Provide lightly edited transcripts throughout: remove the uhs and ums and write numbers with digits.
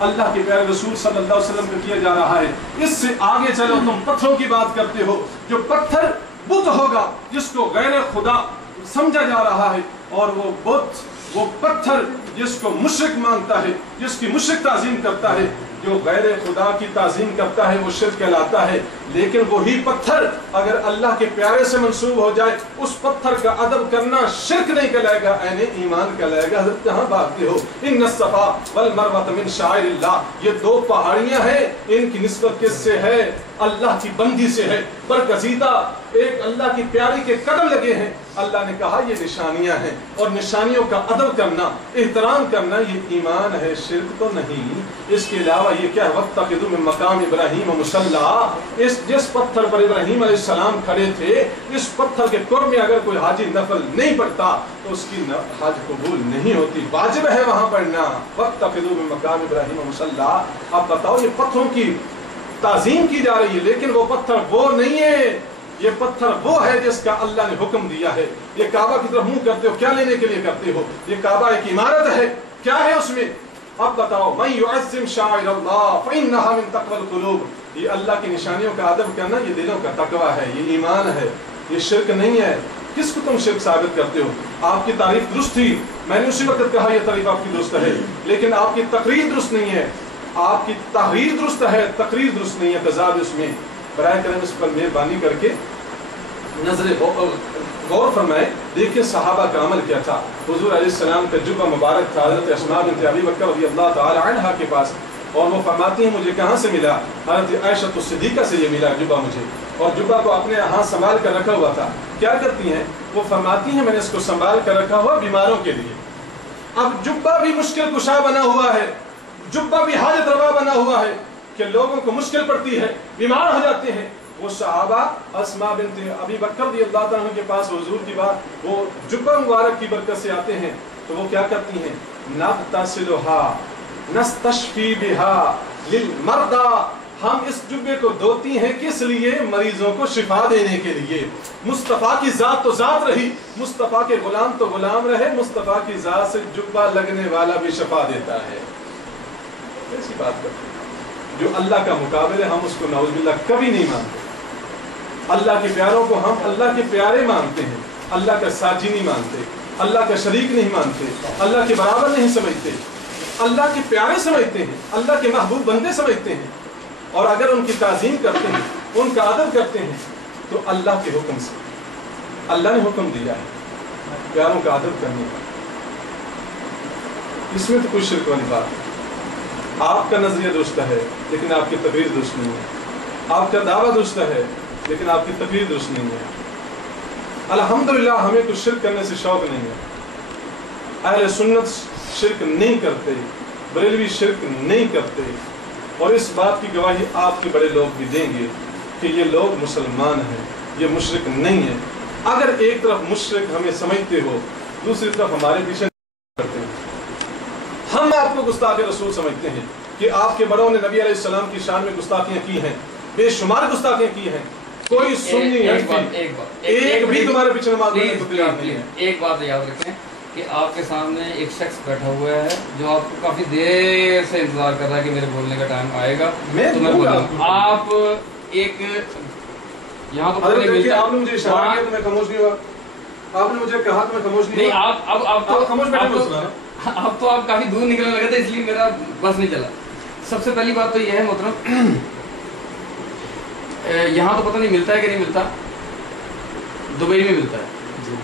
اللہ کے پیارے رسول صلی اللہ علیہ وسلم پہ کیا جا رہا ہے۔ اس سے آگے چلو تم پتھروں کی بات کرتے ہو، جو پتھر بت ہوگا جس کو غیر خدا سمجھا جا رہا ہے، اور وہ بت، وہ پتھر جس کو مشرک مانتا ہے، جس کی مشرک تعظیم کرتا ہے، جو غیر خدا کی تعظیم کرتا ہے، وہ شرک کہلاتا ہے۔ لیکن وہی پتھر اگر اللہ کے پیارے سے منسوب ہو جائے، اس پتھر کا ادب کرنا شرک نہیں کہلائے گا، عین ایمان کہلائے گا۔ حضرت کہاں بھاگتے ہو؟ ان الصفا والمروہ من شعائر اللہ، یہ دو پہاڑیاں ہیں، ان کی نسبت کس سے ہے؟ اللہ کی بندی سے ہے، برگزیدہ ایک اللہ کی پیاری کے قدم لگے ہیں۔ اللہ نے کہا یہ نشانیاں ہیں، اور نشانیوں کا ادب کرنا، احترام کرنا، یہ ایمان ہے، شرک تو نہیں۔ اس کے علاوہ یہ کیا ہے؟ وَاتَّخِذُوا مِن مَّقَامِ إِبْرَاهِيمَ مُصَلًّى، جس پتھر پر ابراہیم علیہ السلام کھڑے تھے، اس پتھر کے قرب میں اگر کوئی حاجی نفل نہیں پڑھتا تو اس کی حج قبول نہیں ہوتی، واجب ہے وہاں پڑھنا۔ وَاتَّخِذُوا مِن مَّقَامِ إِبْرَاهِيمَ مُصَلًّى۔ اب بتاؤ، یہ پتھروں کی تعظیم کی جا رہی ہے، لیکن وہ پتھر وہ نہیں ہے، یہ پتھر وہ ہے جس کا اللہ نے حکم دیا ہے۔ یہ کعبہ کی طرف منہ کرتے ہو، کیا لینے کے لیے کرتے ہو؟ یہ کعبہ ایک عمارت ہے، کیا ہے اس میں؟ اب بتاؤ، مَن يُعَظِّمْ شَعَائِرَ اللَّهِ فَإِنَّهَا مِن تَقْوَى الْقُلُوبِ، یہ اللہ کی نشانیوں کا ادب کرنا، یہ دلوں کا تقویٰ ہے، یہ ایمان ہے، یہ شرک نہیں ہے۔ کس کو تم شرک ثابت کرتے ہو؟ آپ کی تعریف درست تھی، میں نے اسی وقت کہا یہ تعریف آپ کی درست ہے، لیکن آپ کی تقریر درست نہیں ہے۔ آپ کی تحریر درست ہے، تقریر درست نہیں ہے، تضاد اس میں۔ برائے کرم اس پر مہربانی کر کے نظر غور فرمائے، دیکھیں صحابہ کا عمل کیا تھا۔ حضور علیہ السلام کا جبہ مبارک تھا حضرت اسماء بنت ابی بکر رضی اللہ تعالی عنہا کے پاس، اور وہ فرماتی ہیں مجھے کہاں سے ملا؟ حضرت عائشہ الصدیقہ سے یہ ملا جبہ مجھے، اور جبہ کو اپنے ہاں سنبھال کر رکھا ہوا تھا۔ کیا کرتی ہیں وہ؟ فرماتی ہیں میں نے اس کو سنبھال کر رکھا ہوا بیماروں کے لیے۔ اب جبہ بھی مشکل کشا بنا ہوا ہے، جبہ بھی حاجت روا بنا ہوا ہے کہ لوگوں کو مشکل پڑتی ہے، بیمار ہو جاتے ہیں۔ وہ صحابہ اسماء بنت ابی بکر رضی اللہ تعالیٰ عنہ کے پاس حضور کی بات، وہ جبہ مبارک کی برکت سے آتے ہیں، تو وہ کیا کرتی ہیں؟ نغتسلها نستشفی بها للمرضى، ہم اس جبے کو دھوتی ہیں کس لیے؟ مریضوں کو شفا دینے کے لیے۔ مصطفیٰ کی ذات تو ذات رہی، مصطفیٰ کے غلام تو غلام رہے، مصطفیٰ کی ذات سے جبہ لگنے والا بھی شفا دیتا ہے۔ ایسی بات کرتے ہیں جو اللہ کا مقابل ہے، ہم اس کو نعوذ باللہ کبھی نہیں مانتے۔ اللہ کے پیاروں کو ہم اللہ کے پیارے مانتے ہیں، اللہ کا ساجی نہیں مانتے، اللہ کا شریک نہیں مانتے، اللہ کے برابر نہیں سمجھتے، اللہ کے پیارے سمجھتے ہیں، اللہ کے محبوب بندے سمجھتے ہیں، اور اگر ان کی تعظیم کرتے ہیں، ان کا ادب کرتے ہیں، تو اللہ کے حکم سے۔ اللہ نے حکم دیا ہے پیاروں کا ادب کرنے کا، اس میں تو کوئی شرک والی بات نہیں۔ آپ کا نظریہ درست ہے لیکن آپ کی تقریر درست نہیں ہے، آپ کا دعویٰ درست ہے لیکن آپ کی تقریر درست نہیں ہے۔ الحمدللہ ہمیں کچھ شرک کرنے سے شوق نہیں ہے، اہل سنت شرک نہیں کرتے، بریلوی شرک نہیں کرتے، اور اس بات کی گواہی آپ کے بڑے لوگ بھی دیں گے کہ یہ لوگ مسلمان ہیں، یہ مشرک نہیں ہے۔ اگر ایک طرف مشرک ہمیں سمجھتے ہو، دوسری طرف ہمارے پیچھے کرتے ہیں، ہم آپ کو گستاخ رسول سمجھتے ہیں کہ آپ کے بڑوں نے نبی علیہ السلام کی شان میں گستاخیاں کی ہیں، بے شمار گستاخیاں کی ہیں، کوئی سنی ایک بھی تمہارے پیچھے نماز پڑھنے کو تیار نہیں ہے۔ ایک بات یاد رکھیں کہ آپ کے سامنے ایک شخص بیٹھا ہوا ہے جو آپ کو کافی دیر سے انتظار کر رہا ہے کہ میرے بولنے کا ٹائم آئے گا تو میں بولوں گا۔ آپ ایک یہاں تو آپ نے مجھے اشارہ کیا تو میں خاموش نہیں ہوا، آپ نے مجھے کہا تو میں خاموش نہیں ہوا۔ آپ خاموش بیٹھے، اب تو آپ کافی دور نکلنے لگے تھے اس لیے میرا بس نہیں چلا۔ سب سے پہلی بات تو یہ ہے محترم، یہاں تو پتہ نہیں ملتا ہے کہ نہیں ملتا، دبئی میں ملتا ہے،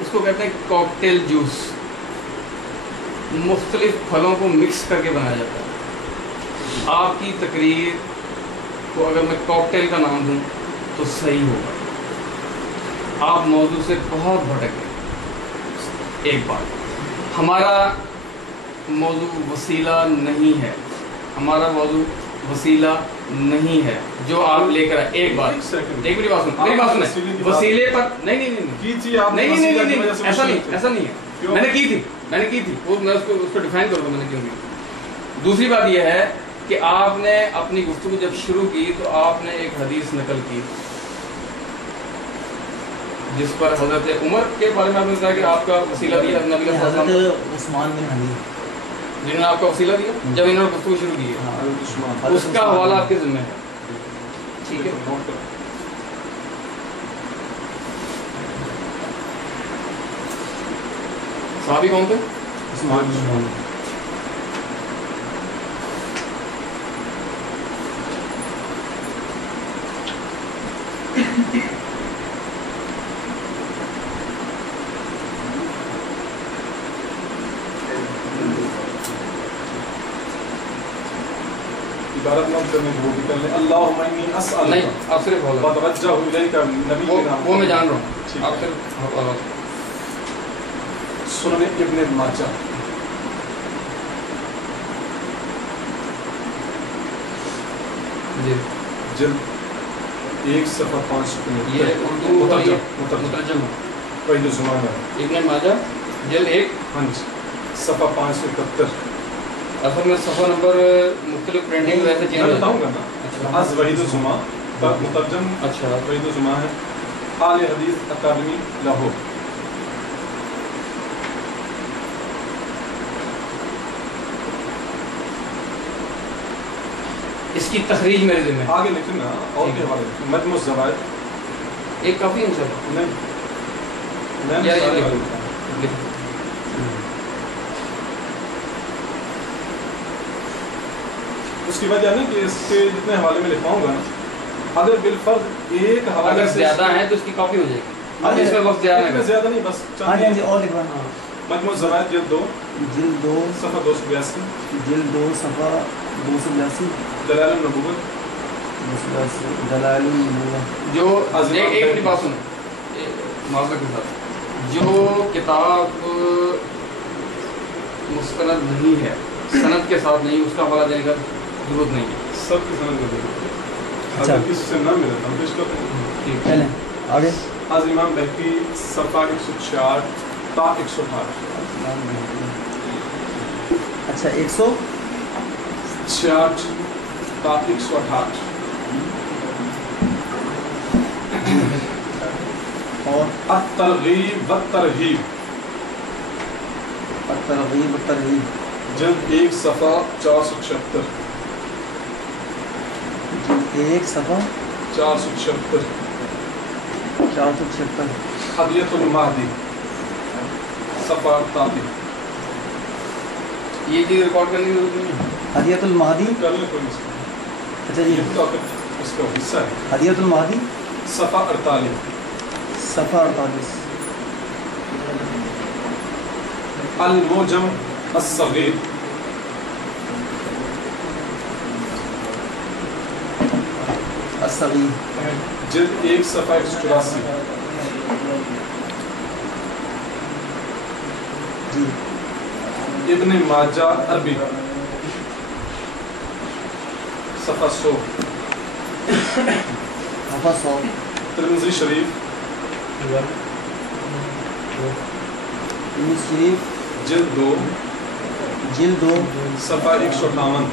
اس کو کہتے ہیں کاکٹیل جوس، مختلف پھلوں کو مکس کر کے بنایا جاتا ہے۔ آپ کی تقریر کو اگر میں کاکٹیل کا نام دوں تو صحیح ہوگا، آپ موضوع سے بہت بھٹک گئے۔ ایک بات، ہمارا موضوع وسیلہ نہیں ہے، ہمارا موضوع وسیلہ نہیں ہے جو آپ لے کر آئے۔ ایک بات، ایک میری بات سنیں، وسیلے پر نہیں، ایسا نہیں ہے، میں نے کی تھی وہ، میں اس کو ڈیفائن کروں گا میں نے کیوں کی۔ دوسری بات یہ ہے کہ آپ نے اپنی گفتگو جب شروع کی تو آپ نے ایک حدیث نقل کی جس پر حضرت عمر کے بارے میں آپ نے کہا کہ آپ کا وسیلہ دیا نبی صلی اللہ علیہ وسلم، عثمان بن حنیف، جنہوں نے آپ کو وسیلہ دیا جب انہوں نے گفتگو شروع کی ہے اس کا حوالہ آپ کے ذمہ ہے. ٹھیک ہے. صحابی کون تھے؟ عبارت نام کرنے کی وہ بھی کر لیں. اللہم انی اسأل نہیں آپ صرف حوالہ وتوجہ الیک نبی کے نام. وہ میں جان رہا ہوں. آپ صرف حوالہ. سنن ابن ماجہ جی جلد 1 صفحہ 5 یہ اردو مترجم پہلے زمانہ ابن ماجہ جلد 1 ہاں جی صفحہ 571. اصل میں صفحہ نمبر مختلف پرنٹنگ وجہ سے چینج میں ہوتا بتاؤں گا نا. اچھا از وحید الزما مترجم اچھا وحید الزما ہے اعلی حدیث اکادمی لاہور. اس کی تخریج میرے ذمہ ہے. آگے لکھیں نا اور کے حوالے مجموع الزوائد ایک کافی ہے سر. نہیں میں یا سارے یہ حوالے لکھو. اس کی وجہ نہیں کہ اس کے جتنے حوالے میں لکھواؤں گا نا اگر بالفرض ایک حوالے اگر سے زیادہ ہیں تو اس کی کاپی ہو جائے گی. اب اس میں وقت زیادہ ہے. زیادہ نہیں بس ہاں جی چاہیے. اور لکھوانا. مجموع الزوائد جلد 2 جلد 2 صفحہ 282 جلد 2 صفحہ 282 دلائل النبوت دلائل النبوۃ. جو ایک منٹ بات سنو معذرت کے ساتھ جو کتاب مستند نہیں ہے سند کے ساتھ نہیں اس کا حوالہ دینے کا ضرورت نہیں ہے. سب کی سند کو دیکھیں. اچھا. اگر کسی سے نہ ملے تو ہم پیش کرتے ہیں. چلیں آگے. از امام بہقی صفحہ 166 تا 168. اچھا 100 66 تا 168. اور الترغیب والترہیب الترغیب والترہیب جلد 1 صفحہ 476. جلد 1 صفحہ 476. 476. حدیۃ المہدی صفحہ 48. یہ چیز ریکارڈ کرنے کی ضرورت نہیں ہے. حدیۃ المہدی. کر لیں کوئی مسئلہ. اچھا جی یہ تو اس کا حصہ ہے. حدیۃ المہدی صفحہ 48. صفحہ 48. المعجم الصغیر الصغیر جلد 1 صفحہ 184. جی ابن ماجہ عربی صفحہ 100. صفحہ 100. ترمذی شریف ترمذی شریف جلد 2 جلد 2 صفحہ 158.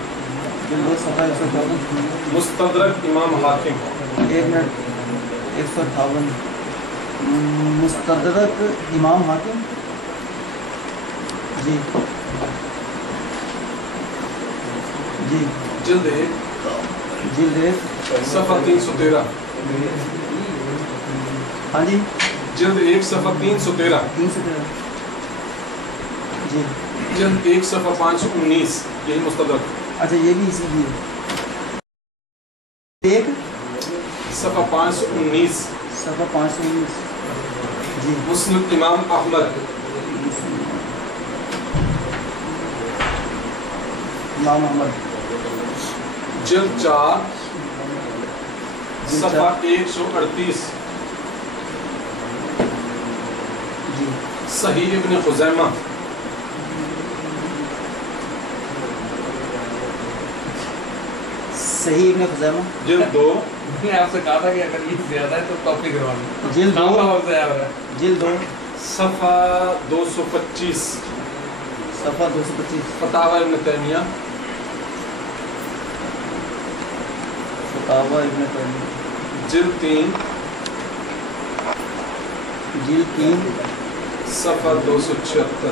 جلد 2 صفحہ 158. مستدرک امام حاکم 1 منٹ 158. مستدرک امام حاکم. جی جی جلد 1 جلد 1 صفحہ 313. ہاں جی جلد 1 صفحہ 313. 313. جی جلد 1 صفحہ 519. یہی مستدرک. اچھا یہ بھی اسی کی 1 صفحہ 519. صفحہ 519. جی مسند امام احمد امام احمد جلد 4 صفحہ 138. جی صحیح ابن خزیمہ صحیح ابن خزیمہ جلد 2 میں نے آپ سے کہا تھا کہ اگر یہ زیادہ ہے تو کاپی کروا لیں. جلد 2 کام کا وقت ضائع ہو رہا ہے. جلد 2 صفحہ 225. صفحہ 225. فتاوی ابن تیمیہ فتاوی ابن تیمیہ جلد 3 جلد 3 صفحہ 276.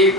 1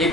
1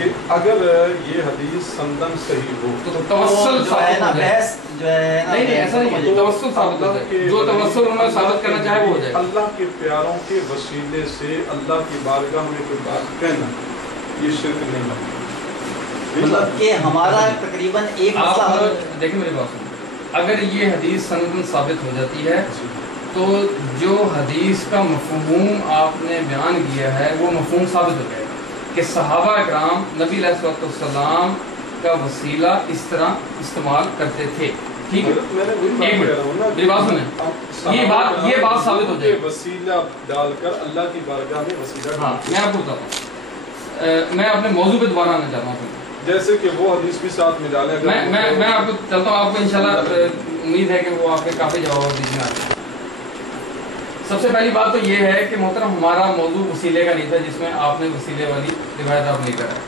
کہ اگر یہ حدیث سندن صحیح ہو تو توسل جو ہے نا بحث جو ہے نہیں ایسا نہیں ہے، توسل ثابت ہو جائے، جو توسل انہوں نے ثابت کرنا چاہے وہ ہو جائے. اللہ کے پیاروں کے وسیلے سے اللہ کی بارگاہ میں کوئی بات کہنا یہ شرک نہیں لگتا. مطلب کہ ہمارا تقریباً ایک مسئلہ آپ دیکھیں میری بات سنیں، اگر یہ حدیث سندن ثابت ہو جاتی ہے تو جو حدیث کا مفہوم آپ نے بیان کیا ہے وہ مفہوم ثابت ہو جائے گا کہ صحابہ اکرام نبی علیہ الصلوۃ والسلام کا وسیلہ اس طرح استعمال کرتے تھے. ٹھیک ہے، ایک منٹ میری بات سنیں، یہ بات ثابت ہو جائے گی. وسیلہ ڈال کر اللہ کی بارگاہ میں وسیلہ. ہاں میں آپ کو بتاتا ہوں، میں اپنے موضوع پہ دوبارہ آنا چاہتا ہوں. جیسے کہ وہ حدیث بھی ساتھ میں ڈالیں. میں آپ کو چلتا ہوں، آپ کو انشاءاللہ امید ہے کہ وہ آپ کے کافی جواب دیجیے. سب سے پہلی بات تو یہ ہے کہ محترم ہمارا موضوع وسیلے کا نہیں تھا جس میں آپ نے وسیلے والی روایت آپ لے کر آئے.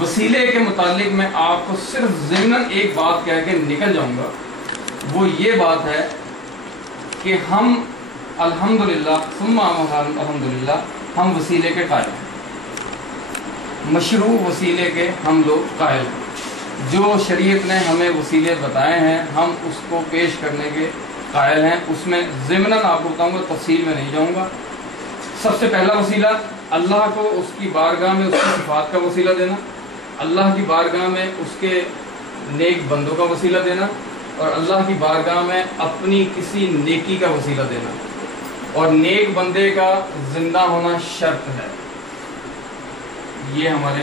وسیلے کے متعلق میں آپ کو صرف ضمناً ایک بات کہہ کے نکل جاؤں گا، وہ یہ بات ہے کہ ہم الحمدللہ ثم الحمدللہ ہم وسیلے کے قائل ہیں، مشروع وسیلے کے ہم لوگ قائل ہیں. جو شریعت نے ہمیں وسیلے بتائے ہیں ہم اس کو پیش کرنے کے قائل ہیں. اس میں ضمناً آپ کو بتاؤں گا، تفصیل میں نہیں جاؤں گا. سب سے پہلا وسیلہ اللہ کو اس کی بارگاہ میں اس کی صفات کا وسیلہ دینا، اللہ کی بارگاہ میں اس کے نیک بندوں کا وسیلہ دینا، اور اللہ کی بارگاہ میں اپنی کسی نیکی کا وسیلہ دینا. اور نیک بندے کا زندہ ہونا شرط ہے. یہ ہمارے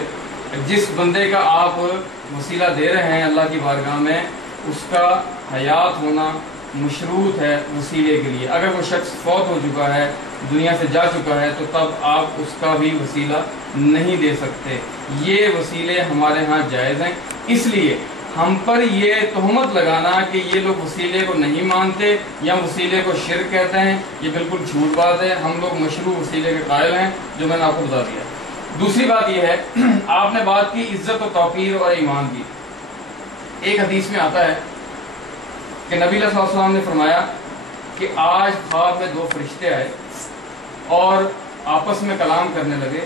جس بندے کا آپ وسیلہ دے رہے ہیں اللہ کی بارگاہ میں اس کا حیات ہونا مشروط ہے وسیلے کے لیے. اگر وہ شخص فوت ہو چکا ہے، دنیا سے جا چکا ہے، تو تب آپ اس کا بھی وسیلہ نہیں دے سکتے. یہ وسیلے ہمارے ہاں جائز ہیں. اس لیے ہم پر یہ تہمت لگانا کہ یہ لوگ وسیلے کو نہیں مانتے یا وسیلے کو شرک کہتے ہیں، یہ بالکل جھوٹ بات ہے. ہم لوگ مشروع وسیلے کے قائل ہیں، جو میں نے آپ کو بتا دیا. دوسری بات یہ ہے، آپ نے بات کی عزت و توقیر اور ایمان کی. ایک حدیث میں آتا ہے کہ نبی علیہ السلام نے فرمایا کہ آج خواب میں دو فرشتے آئے اور آپس میں کلام کرنے لگے،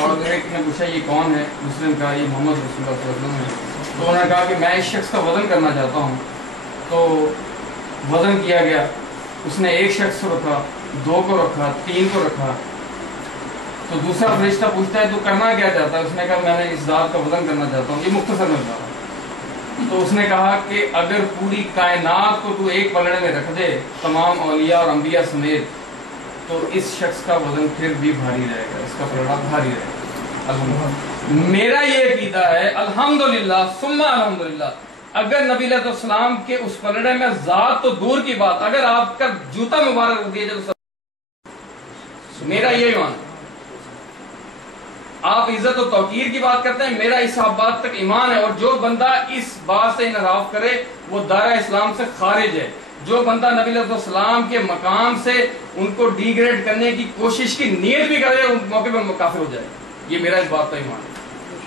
اور ایک نے پوچھا یہ کون ہے، دوسرے نے کہا یہ محمد رسول اللہ صلی اللہ علیہ وسلم ہے. تو انہوں نے کہا کہ میں اس شخص کا وزن کرنا چاہتا ہوں. تو وزن کیا گیا، اس نے ایک شخص کو رکھا، دو کو رکھا، تین کو رکھا. تو دوسرا فرشتہ پوچھتا ہے تو کرنا کیا چاہتا ہے؟ اس نے کہا میں نے اس ذات کا وزن کرنا چاہتا ہوں. یہ مختصر میں بتا رہا ہوں. تو اس نے کہا کہ اگر پوری کائنات کو تو ایک پلڑے میں رکھ دے، تمام اولیاء اور انبیاء سمیت، تو اس شخص کا وزن پھر بھی بھاری رہے گا، اس کا پلڑا بھاری رہے گا. الحمدللہ میرا یہ عقیدہ ہے، الحمدللہ ثم الحمدللہ، اگر نبی علیہ السلام کے اس پلڑے میں ذات تو دور کی بات، اگر آپ کا جوتا مبارک رکھ دیا جائے تو میرا یہ ایمان. آپ عزت و توقیر کی بات کرتے ہیں، میرا اس بات تک ایمان ہے. اور جو بندہ اس بات سے انحراف کرے وہ دائرہ اسلام سے خارج ہے. جو بندہ نبی علیہ السلام کے مقام سے ان کو ڈی گریڈ کرنے کی کوشش کی نیت بھی کرے اس موقع پر کافر ہو جائے. یہ میرا اس بات کا ایمان ہے.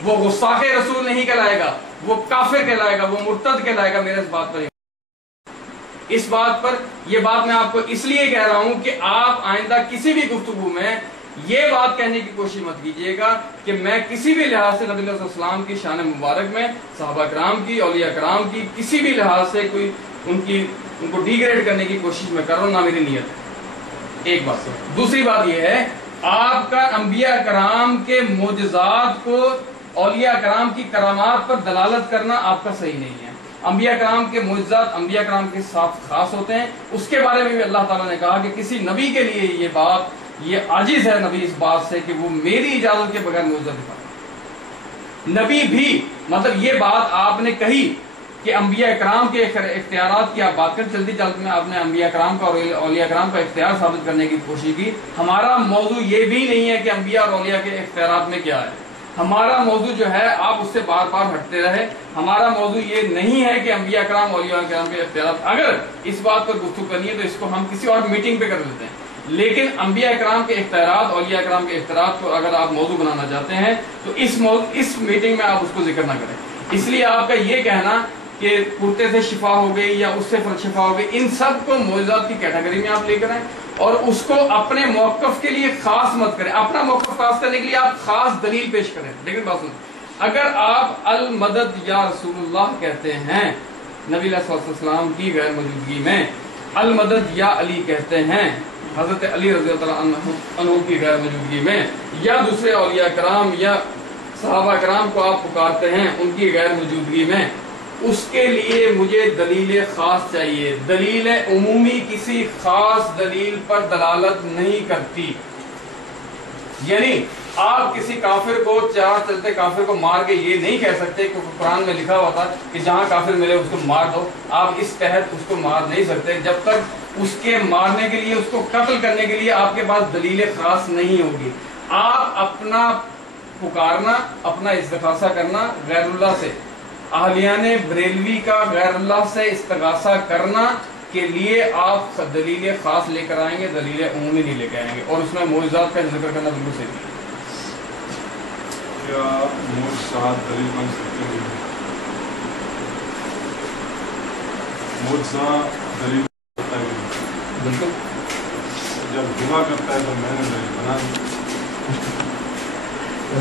وہ گستاخ رسول نہیں کہلائے گا، وہ کافر کہلائے گا، وہ مرتد کہلائے گا. میرا اس بات پر اس بات پر یہ بات میں آپ کو اس لیے کہہ رہا ہوں کہ آپ آئندہ کسی بھی گفتگو میں یہ بات کہنے کی کوشش مت کیجیے گا کہ میں کسی بھی لحاظ سے نبی علیہ السلام کی شان مبارک میں، صحابہ کرام کی، اولیاء کرام کی کسی بھی لحاظ سے کوئی ان کو ڈی گریڈ کرنے کی کوشش میں کر رہا ہوں، نہ میری نیت ہے. ایک بات. دوسری بات یہ ہے، آپ کا انبیاء کرام کے معجزات کو اولیاء کرام کی کرامات پر دلالت کرنا آپ کا صحیح نہیں ہے. انبیاء کرام کے معجزات انبیاء کرام کے ساتھ خاص ہوتے ہیں. اس کے بارے میں بھی اللہ تعالیٰ نے کہا کہ کسی نبی کے لیے یہ بات، یہ عاجز ہے نبی اس بات سے کہ وہ میری اجازت کے بغیر معجزہ دکھائے. نبی بھی مطلب یہ بات آپ نے کہی کہ انبیاء کرام کے اختیارات کی آپ بات کریں، جلدی جلد میں آپ نے انبیاء کرام کا اور اولیاء کرام کا اختیار ثابت کرنے کی کوشش کی. ہمارا موضوع یہ بھی نہیں ہے کہ انبیاء اور اولیاء کے اختیارات میں کیا ہے. ہمارا موضوع جو ہے آپ اس سے بار بار ہٹتے رہے. ہمارا موضوع یہ نہیں ہے کہ انبیاء کرام اولیاء کرام کے اختیارات. اگر اس بات پر گفتگو کرنی ہے تو اس کو ہم کسی اور میٹنگ پہ کر لیتے ہیں. لیکن انبیاء کرام کے اختیارات، اولیاء کرام کے اختیارات کو اگر آپ موضوع بنانا چاہتے ہیں تو اس میٹنگ میں آپ اس کو ذکر نہ کریں. اس لیے آپ کا یہ کہنا کہ کرتے سے شفا ہو گئی یا اس سے شفا ہو گئی، ان سب کو معجزات کی کیٹیگری میں آپ لے کر آئیں اور اس کو اپنے موقف کے لیے خاص مت کریں. اپنا موقف خاص کرنے کے لیے آپ خاص دلیل پیش کریں. لیکن بات سنیں، اگر آپ المدد یا رسول اللہ کہتے ہیں نبی علیہ الصلوۃ والسلام کی غیر موجودگی میں، المدد یا علی کہتے ہیں حضرت علی رضی اللہ عنہ کی غیر موجودگی میں، یا دوسرے اولیاء کرام یا صحابہ کرام کو آپ پکارتے ہیں ان کی غیر موجودگی میں، اس کے لیے مجھے دلیل خاص چاہیے۔ دلیل عمومی کسی خاص دلیل پر دلالت نہیں کرتی، یعنی آپ کسی کافر کو، چار چلتے کافر کو مار کے یہ نہیں کہہ سکتے کہ قرآن میں لکھا ہوا تھا کہ جہاں کافر ملے اس کو مار دو، آپ اس تحت اس کو مار نہیں سکتے جب تک اس کے مارنے کے لیے، اس کو قتل کرنے کے لیے آپ کے پاس دلیل خاص نہیں ہوگی۔ آپ اپنا پکارنا، اپنا استغاثہ کرنا غیر اللہ سے، اہلیان بریلوی کا غیر اللہ سے استغاثہ کرنا کے لیے آپ دلیل خاص لے کر آئیں گے، دلیل عمومی نہیں لے کے آئیں گے، اور اس میں معجزات کا ذکر کرنا بالکل صحیح ہے۔ کیا معجزات دلیل بن سکتے ہیں؟ معجزہ دلیل ہوتا ہے بالکل، جب دعا کرتا ہے تو میں نے دلیل بنا دی،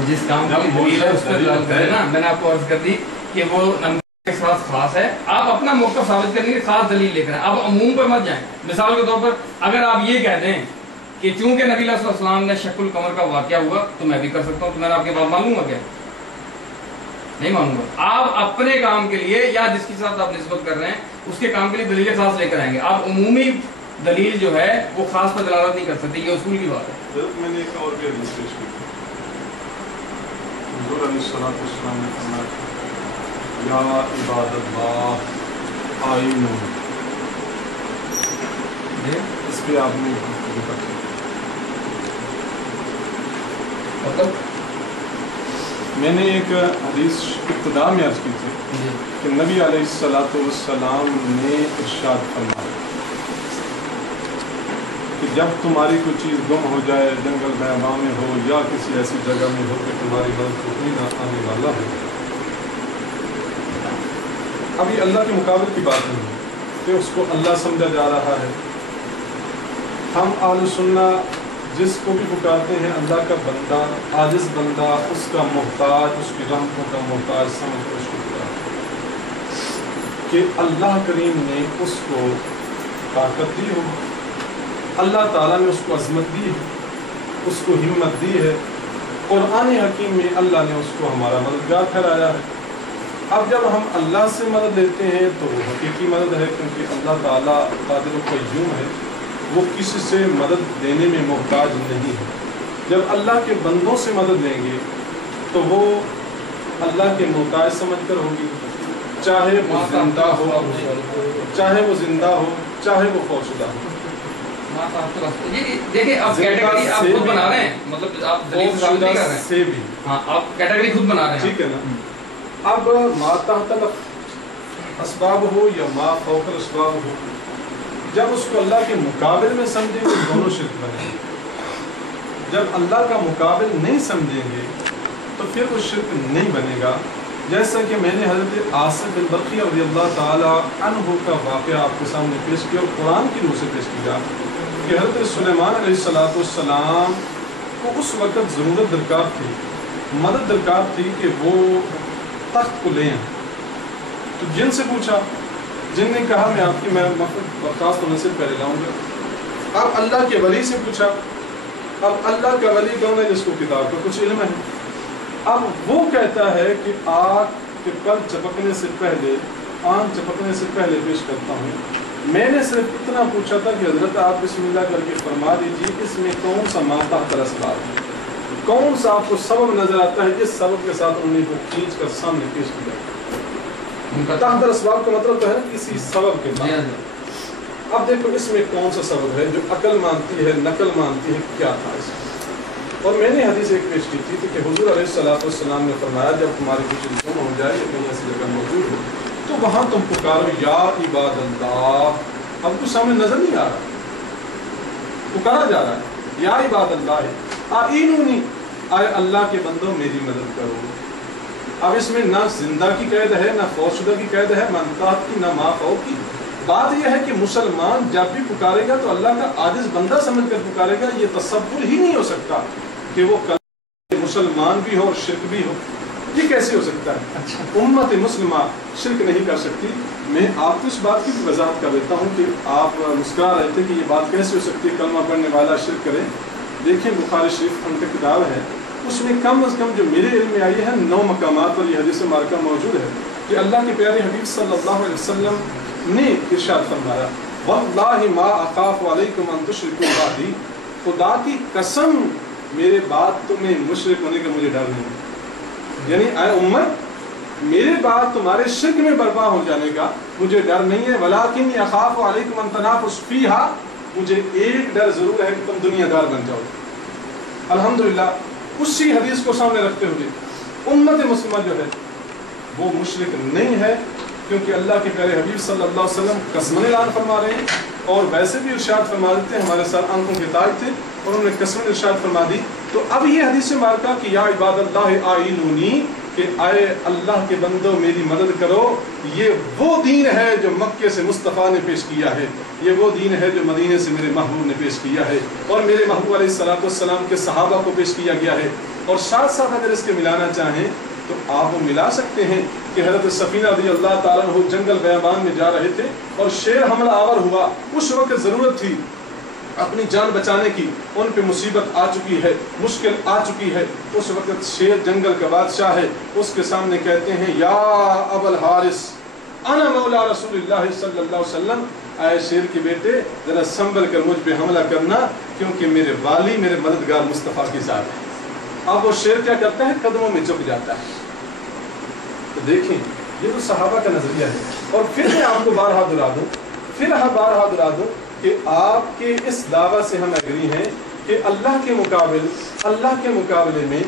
جس کام کی دلیل ہے اس پر دلالت کرے نا۔ میں نے آپ کو عرض کر دی کہ وہ نمبر کے ساتھ خاص ہے، آپ اپنا موقع ثابت کرنے کے خاص دلیل لے کر آئیں، آپ عموم پر مت جائیں۔ مثال کے طور پر اگر آپ یہ کہہ دیں کہ چونکہ نبی علیہ السلام نے شق القمر کا واقعہ ہوا تو میں بھی کر سکتا ہوں، تو میں آپ کے بات مانوں گا کیا؟ نہیں مانوں گا۔ آپ اپنے کام کے لیے یا جس کے ساتھ آپ نسبت کر رہے ہیں اس کے کام کے لیے دلیل خاص لے کر آئیں گے، آپ عمومی دلیل جو ہے وہ خاص پر دلالت نہیں کر سکتے، یہ اصول کی بات ہے۔ میں نے ایک اور بھی حدیث پیش کی، حضور علیہ الصلوۃ والسلام نے فرمایا یا عباد اللہ آئینو، اس پہ آپ نے مطلب میں نے ایک حدیث ابتدا میں عرض کی تھی کہ نبی علیہ الصلوۃ والسلام نے ارشاد فرمایا کہ جب تمہاری کوئی چیز گم ہو جائے، جنگل بیابان میں ہو یا کسی ایسی جگہ میں ہو کہ تمہاری مدد کوئی نہ آنے والا ہو، ابھی اللہ کے مقابل کی بات نہیں ہے کہ اس کو اللہ سمجھا جا رہا ہے۔ ہم اہل سنت جس کو بھی پکارتے ہیں اللہ کا بندہ، عاجز بندہ، اس کا محتاج، اس کی رحمتوں کا محتاج سمجھ کر اس کو پکارتے ہیں کہ اللہ کریم نے اس کو طاقت دی ہو، اللہ تعالیٰ نے اس کو عظمت دی ہے، اس کو ہمت دی ہے، قرآن حکیم میں اللہ نے اس کو ہمارا مددگار ٹھہرایا ہے۔ اب جب ہم اللہ سے مدد لیتے ہیں تو وہ حقیقی مدد ہے، کیونکہ اللہ تعالیٰ قادر و قیوم ہے، وہ کسی سے مدد دینے میں محتاج نہیں ہے۔ جب اللہ کے بندوں سے مدد لیں گے تو وہ اللہ کے محتاج سمجھ کر ہوگی، چاہے وہ زندہ ہو، چاہے وہ زندہ ہو، چاہے وہ فوشدہ ہو۔ دیکھیں آپ کیٹیگری آپ خود بنا رہے ہیں، مطلب آپ دلیل ثابت نہیں کر رہے ہیں، سے بھی ہاں آپ کیٹیگری خود بنا رہے ہیں، ٹھیک ہے نا۔ اب ما تحت اسباب ہو یا ما فوق الاسباب ہو، جب اس کو اللہ کے مقابل میں سمجھیں گے دونوں شرک بنے گے، جب اللہ کا مقابل نہیں سمجھیں گے تو پھر وہ شرک نہیں بنے گا۔ جیسا کہ میں نے حضرت عاصم بن برقیہ رضی اللہ تعالی عنہ کا واقعہ آپ کے سامنے پیش کیا اور قرآن کی روح سے پیش کیا کہ حضرت سلیمان علیہ السلام کو اس وقت ضرورت درکار تھی، مدد درکار تھی کہ وہ تخت کو لیں، تو جن سے پوچھا، جن نے کہا میں آپ کی برخاست ہونے سے پہلے لاؤں گا۔ اب اللہ کے ولی سے پوچھا، اب اللہ کا ولی کون ہے؟ جس کو کتاب کا کچھ علم ہے۔ اب وہ کہتا ہے کہ آگ کے پر چپکنے سے پہلے، آنکھ چپکنے سے پہلے پیش کرتا ہوں، میں نے صرف اتنا پوچھا تھا کہ حضرت آپ بسم اللہ کر کے فرما دیجیے اس میں کون سا مادہ ترسباب ہے، کون سا آپ کو سبب نظر آتا ہے جس سبب کے ساتھ انہیں کو کھینچ کر سامنے پیش کیا۔ تحت اسباب کا مطلب تو ہے کسی سبب کے بعد۔ اب دیکھو اس میں کون سا سبب ہے جو عقل مانتی ہے، نقل مانتی ہے، کیا تھا اس میں؟ اور میں نے حدیث ایک پیش کی تھی کہ حضور علیہ الصلوۃ والسلام نے فرمایا جب تمہاری کچھ گم ہو جائے یا کہیں ایسی جگہ موجود ہو تو وہاں تم پکارو یا عباد اللہ۔ اب کچھ سامنے نظر نہیں آ رہا، پکارا جا رہا ہے یا عباد اللہ آئینونی، آئے اللہ کے بندوں میری مدد کرو۔ اب اس میں نہ زندہ کی قید ہے، نہ فوشدہ کی قید ہے، منطاق کی، نہ مافوق کی۔ بات یہ ہے کہ مسلمان جب بھی پکارے گا تو اللہ کا عاجز بندہ سمجھ کر پکارے گا۔ یہ تصور ہی نہیں ہو سکتا کہ وہ مسلمان بھی ہو اور شرک بھی ہو۔ یہ کیسے ہو سکتا ہے؟ امت مسلمہ شرک نہیں کر سکتی. میں آپ کو اس بات کی وضاحت کر دیتا ہوں کہ آپ مسکرا رہے تھے کہ یہ بات کیسے ہو سکتی ہے کلمہ پڑھنے والا شرک کرے. دیکھیں بخاری شریف ہم کا کتاب ہے, اس میں کم از کم جو میرے علم میں آئی ہے 9 مقامات پر یہ حدیث مبارکہ موجود ہے کہ اللہ کے پیارے حبیب صلی اللہ علیہ وسلم نے ارشاد فرمایا واللہ ما اخاف علیکم ان تشرکوا بعدی, خدا کی قسم میرے بعد تمہیں مشرک ہونے کا مجھے ڈر نہیں. یعنی اے امت میرے بعد تمہارے شرک میں برپا ہو جانے کا مجھے ڈر نہیں ہے. ولکن اخاف علیکم ان تنافسوا فیہا, مجھے ایک ڈر ضرور ہے کہ تم دنیا دار بن جاؤ. الحمدللہ اسی حدیث کو سامنے رکھتے ہوئے امت مسلمہ جو ہے وہ مشرک نہیں ہے, کیونکہ اللہ کے پیارے حبیب صلی اللہ علیہ وسلم قسماً اعلان فرما رہے ہیں, اور ویسے بھی ارشاد فرما دیتے ہیں. ہمارے ساتھ آنکھوں کے تاج تھے اور انہوں نے قسماً ارشاد فرما دی. تو اب یہ حدیث مبارکہ کہ یا عباد اللہ آئینونی, کہ آئے اللہ کے بندوں میری مدد کرو, یہ وہ دین ہے جو مکے سے مصطفیٰ نے پیش کیا ہے, یہ وہ دین ہے جو مدینے سے میرے محبوب نے پیش کیا ہے, اور میرے محبوب علیہ الصلوۃ والسلام کے صحابہ کو پیش کیا گیا ہے. اور ساتھ ساتھ اگر اس کے ملانا چاہیں تو آپ وہ ملا سکتے ہیں کہ حضرت سفینہ رضی اللہ تعالیٰ عنہ جنگل بیابان میں جا رہے تھے اور شیر حملہ آور ہوا. اس وقت ضرورت تھی اپنی جان بچانے کی, ان پہ مصیبت آ چکی ہے, مشکل آ چکی ہے. اس وقت شیر جنگل کا بادشاہ ہے, اس کے سامنے کہتے ہیں یا ابا الحارث انا مولا رسول اللہ صلی اللہ علیہ وسلم, اے شیر کے بیٹے ذرا سنبھل کر مجھ پہ حملہ کرنا, کیونکہ میرے والی میرے مددگار مصطفیٰ کی ذات ہے. اب وہ شیر کیا کرتا ہے؟ قدموں میں جھک جاتا ہے. تو دیکھیں یہ تو صحابہ کا نظریہ ہے. اور پھر میں آپ کو بارہا دہرا دوں کہ آپ کے اس دعویٰ سے ہم اگری ہیں کہ اللہ کے مقابلے میں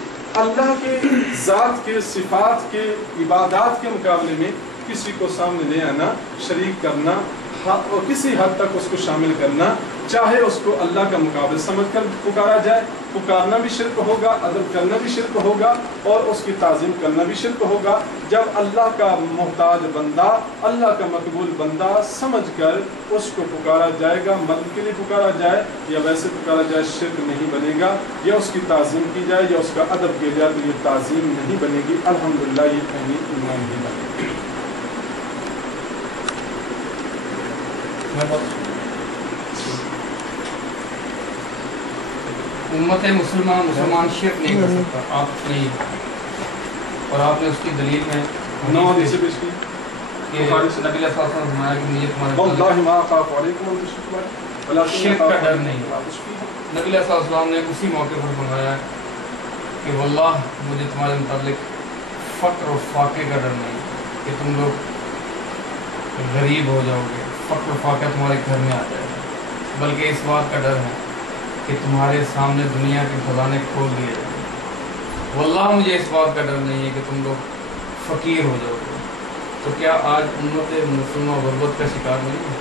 اللہ کے ذات کے صفات کے عبادات کے مقابلے میں کسی کو سامنے لے آنا, شریک کرنا اور کسی حد تک اس کو شامل کرنا, چاہے اس کو اللہ کا مقابل سمجھ کر پکارا جائے, پکارنا بھی شرک ہوگا, ادب کرنا بھی شرک ہوگا, اور اس کی تعظیم کرنا بھی شرک ہوگا. جب اللہ کا محتاج بندہ, اللہ کا مقبول بندہ سمجھ کر اس کو پکارا جائے گا, مدد کے لیے پکارا جائے یا ویسے پکارا جائے, شرک نہیں بنے گا. یا اس کی تعظیم کی جائے یا اس کا ادب کیا جائے تو یہ تعظیم نہیں بنے گی. الحمدللہ یہ پہلی ایمان بھی بنے گی. امت مسلمان شرک نہیں کر سکتا, آپ نہیں, اور آپ نے اس کی دلیل میں نو حدیث پیش کی کہ نبی علیہ الصلوۃ والسلام نے فرمایا کہ مجھے واللہ ما اخاف علیکم ان تشرکوا, شرک کا ڈر نہیں. نبی علیہ الصلوۃ والسلام نے اسی موقع پر فرمایا کہ واللہ مجھے تمہارے متعلق فقر و فاقے کا ڈر نہیں, کہ تم لوگ غریب ہو جاؤ گے, فقر و فاقہ تمہارے گھر میں آ جائے گا, بلکہ اس بات کا ڈر ہے کہ تمہارے سامنے دنیا کے خزانے کھول دیے جائیں گے. واللہ مجھے اس بات کا ڈر نہیں ہے کہ تم لوگ فقیر ہو جاؤ گے. تو کیا آج امت مسلمہ غربت کا شکار نہیں ہے؟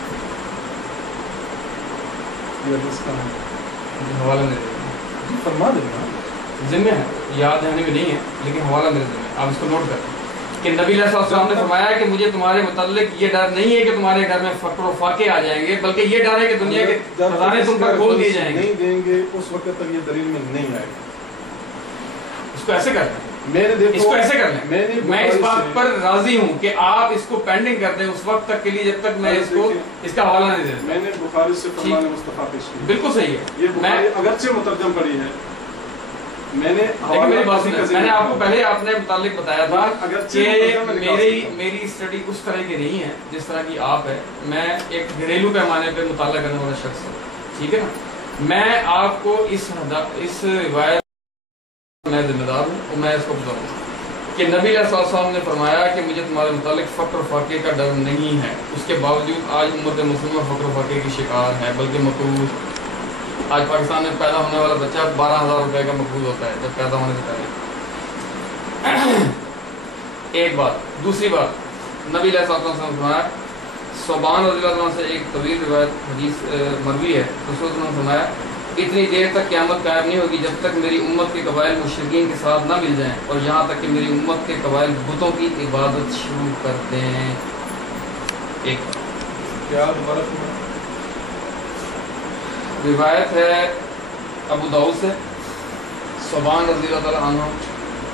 حوالہ میرے فرما دینا ذمہ ہے, یاد رہنے میں نہیں ہے لیکن حوالہ میرے ذمہ ہے, آپ اس کو نوٹ کریں کہ نبی علیہ السلام نے فرمایا کہ مجھے تمہارے متعلق یہ ڈر نہیں ہے کہ تمہارے گھر میں فقر و فاقے آ جائیں گے, بلکہ یہ ڈر ہے کہ دنیا کے خزانے تم پر کھول دیے جائیں گے. نہیں دیں گے اس وقت تک یہ دلیل میں نہیں آئے گا. اس کو ایسے کر لیں, اس کو ایسے کر لیں, میں اس بات پر راضی ہوں کہ آپ اس کو پینڈنگ کر دیں اس وقت تک کے لیے جب تک میں اس کو اس کا حوالہ نہیں دیتا. میں نے بخاری سے فرمان مصطفیٰ پیش کی, بالکل صحیح ہے. یہ بخاری اگرچہ مترجم پڑھی ہے, میں نے آپ کو پہلے آپ نے متعلق بتایا تھا کہ میری اسٹڈی اس طرح کی نہیں ہے جس طرح کی آپ ہے. میں ایک گھریلو پیمانے پہ مطالعہ کرنے والا شخص ہوں, ٹھیک ہے نا. میں آپ کو اس روایت میں ذمہ دار ہوں اور میں اس کو بتاؤں کہ نبی علیہ السلام نے فرمایا کہ مجھے تمہارے متعلق فقر و فاقے کا ڈر نہیں ہے. اس کے باوجود آج امت مسلمہ فقر و فاقے کی شکار ہے, بلکہ مقبول. آج پاکستان میں پیدا ہونے والا بچہ 12,000 روپے کا مقبول ہوتا ہے جب پیدا ہونے سے پہلے. ایک بات. دوسری بات, نبی علیہ السلام نے فرمایا, صوبان رضی اللہ عنہ سے ایک طویل روایت حدیث مروی ہے, رسول اللہ نے فرمایا اتنی دیر تک قیامت قائم نہیں ہوگی جب تک میری امت کے قبائل مشرکین کے ساتھ نہ مل جائیں, اور یہاں تک کہ میری امت کے قبائل بتوں کی عبادت شروع کر دیں. ایک روایت ہے ابو داؤد سے, صوبان رضی اللہ تعالیٰ عنہ